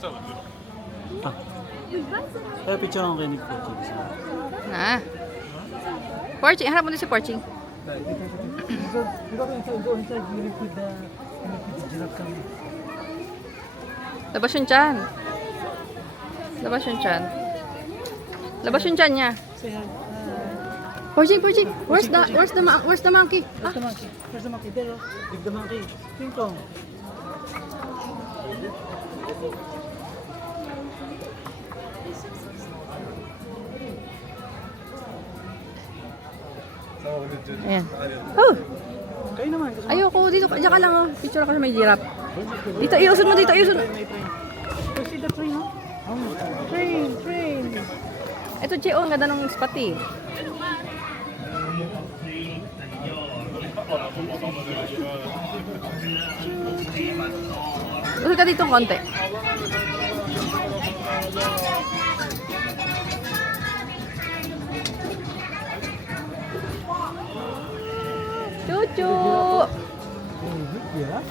Ah. Kaya picture ako kayo ni Porching. Na. Porching, harap mo din si Porching. Labas yung tiyan. Labas yung tiyan. Labas yung tiyan niya. Porching, Porching. Where's the monkey? Where's the monkey? Where's the monkey? There, big the monkey. King Kong. Ayan. Oh! Kayo naman. Ayoko, dito, diyan ka lang oh. Picture ako sa may giraffe. Dito, iusod mo dito, iusod. You see the train, no? Train. Ito, Che, oh, ang ganda ng spot eh. Usod ka dito konti. Chuchu! Yeah.